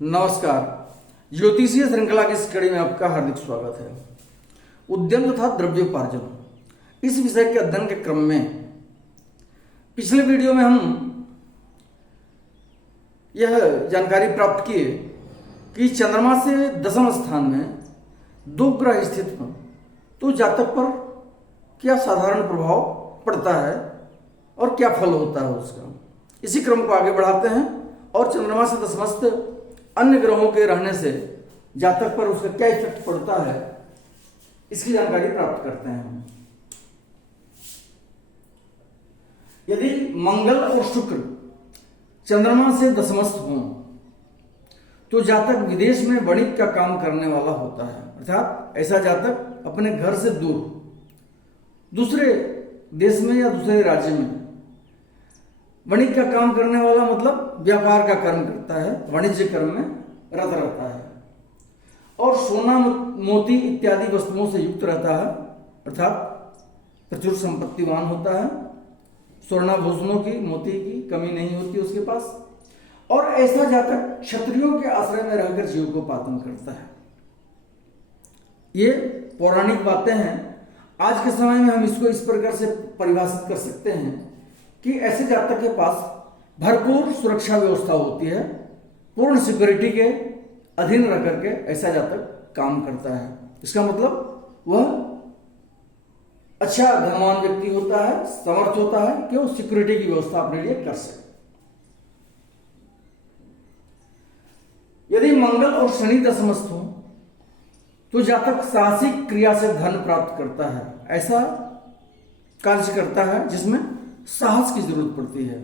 नमस्कार। ज्योतिषीय श्रृंखला की इस कड़ी में आपका हार्दिक स्वागत है। उद्यम तथा द्रव्योपार्जन इस विषय के अध्ययन के क्रम में पिछले वीडियो में हम यह जानकारी प्राप्त किए कि चंद्रमा से दशम स्थान में दो ग्रह स्थित हों तो जातक पर क्या साधारण प्रभाव पड़ता है और क्या फल होता है उसका। इसी क्रम को आगे बढ़ाते हैं और चंद्रमा से दशमस्थ अन्य ग्रहों के रहने से जातक पर उसका क्या इफेक्ट पड़ता है इसकी जानकारी प्राप्त करते हैं। यदि मंगल और शुक्र चंद्रमा से दशमस्थ हों तो जातक विदेश में वाणिज्य का काम करने वाला होता है, अर्थात ऐसा जातक अपने घर से दूर दूसरे देश में या दूसरे राज्य में वाणिज्य का काम करने वाला मतलब व्यापार का कर्म करता है, वाणिज्य कर्म में रत रहता है और सोना मोती इत्यादि वस्तुओं से युक्त रहता है, अर्थात प्रचुर संपत्तिवान होता है, स्वर्णाभूषणों की मोती की कमी नहीं होती उसके पास। और ऐसा जातक क्षत्रियों के आश्रय में रहकर जीविकोपार्जन करता है। ये पौराणिक बातें हैं। आज के समय में हम इसको इस प्रकार से परिभाषित कर सकते हैं कि ऐसे जातक के पास भरपूर सुरक्षा व्यवस्था होती है, पूर्ण सिक्योरिटी के अधीन रह करके ऐसा जातक काम करता है। इसका मतलब वह अच्छा धनवान व्यक्ति होता है, समर्थ होता है कि वो सिक्योरिटी की व्यवस्था अपने लिए कर सके। यदि मंगल और शनि दशमस्थ हो तो जातक साहसिक क्रिया से धन प्राप्त करता है, ऐसा कार्य करता है जिसमें साहस की जरूरत पड़ती है।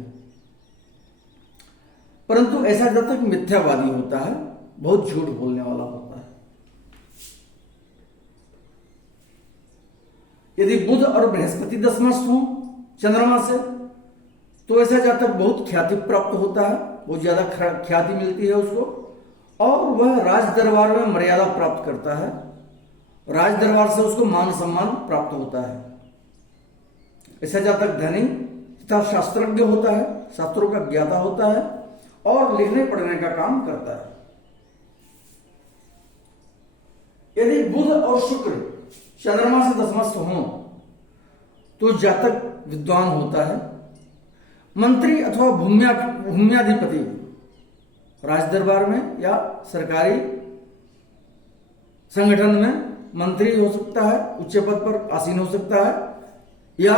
परंतु ऐसा जातक मिथ्यावादी होता है, बहुत झूठ बोलने वाला होता है। यदि बुध और बृहस्पति दशमस्थ हो चंद्रमा से तो ऐसा जातक बहुत ख्याति प्राप्त होता है, बहुत ज्यादा ख्याति मिलती है उसको और वह राज दरबार में मर्यादा प्राप्त करता है, राज दरबार से उसको मान सम्मान प्राप्त होता है। ऐसा जातक धनी तथा शास्त्रज्ञ होता है, शास्त्रों का ज्ञाता होता है और लिखने पढ़ने का काम करता है। यदि बुध और शुक्र चंद्रमा से दशमस्थ हों तो जातक विद्वान होता है, मंत्री अथवा भूम्याधिपति राज दरबार में या सरकारी संगठन में मंत्री हो सकता है, उच्च पद पर आसीन हो सकता है या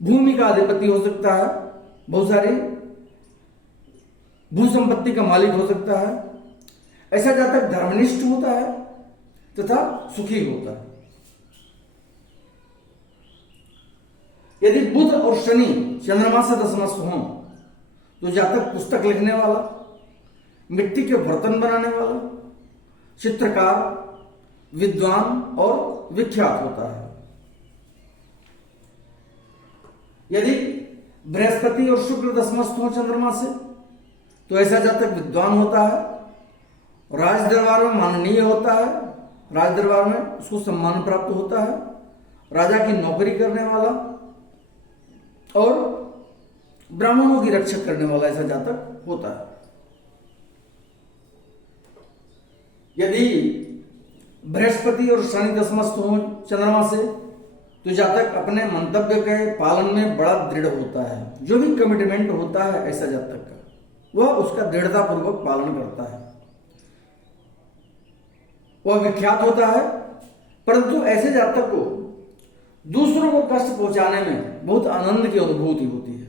भूमि का अधिपति हो सकता है, बहुत सारी भू संपत्ति का मालिक हो सकता है। ऐसा जातक धर्मनिष्ठ होता है तथा सुखी होता है। यदि बुध और शनि चंद्रमा से दशमस्थ हों तो जातक पुस्तक लिखने वाला, मिट्टी के बर्तन बनाने वाला, चित्रकार, विद्वान और विख्यात होता है। यदि बृहस्पति और शुक्र दशमस्थ हो चंद्रमा से तो ऐसा जातक विद्वान होता है, राज दरबार में माननीय होता है, राज दरबार में उसको सम्मान प्राप्त होता है, राजा की नौकरी करने वाला और ब्राह्मणों की रक्षा करने वाला ऐसा जातक होता है। यदि बृहस्पति और शनि दशमस्थ हो चंद्रमा से तो जातक अपने मंतव्य के पालन में बड़ा दृढ़ होता है। जो भी कमिटमेंट होता है ऐसा जातक का वह उसका दृढ़ता पूर्वक पालन करता है, वह विख्यात होता है। परंतु ऐसे जातक को दूसरों को कष्ट पहुंचाने में बहुत आनंद की अनुभूति होती है।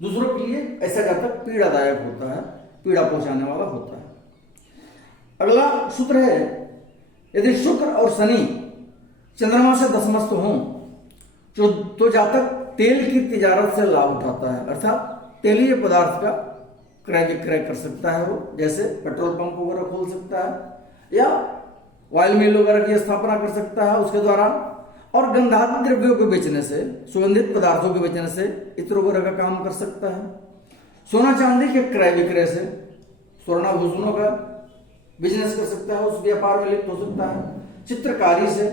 दूसरों के लिए ऐसा जातक पीड़ादायक होता है, पीड़ा पहुंचाने वाला होता है। अगला सूत्र है, यदि शुक्र और शनि चंद्रमा से दशमस्थ हों तो जातक तेल की तिजारत से लाभ उठाता है, अर्थात तेलीय पदार्थ का क्रय विक्रय कर सकता है। वो जैसे पेट्रोल पंप वगैरह खोल सकता है या ऑयल मिल वगैरह की स्थापना कर सकता है उसके द्वारा, और गंधात्मक द्रव्यों को बेचने से, सुगंधित पदार्थों को बेचने से इत्र वगैरह का काम कर सकता है। सोना चांदी के क्रय विक्रय से स्वर्णाभूषणों का बिजनेस कर सकता है, उस व्यापार में लिप्त हो सकता है। चित्रकारी से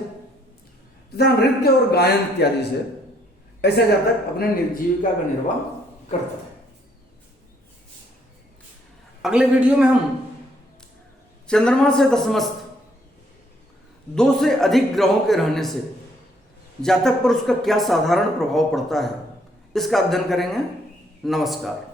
तथा नृत्य और गायन इत्यादि से ऐसा जातक अपने निर्जीविका का निर्वाह करता है। अगले वीडियो में हम चंद्रमा से दशमस्थ 2 से अधिक ग्रहों के रहने से जातक पर उसका क्या साधारण प्रभाव पड़ता है, इसका अध्ययन करेंगे। नमस्कार।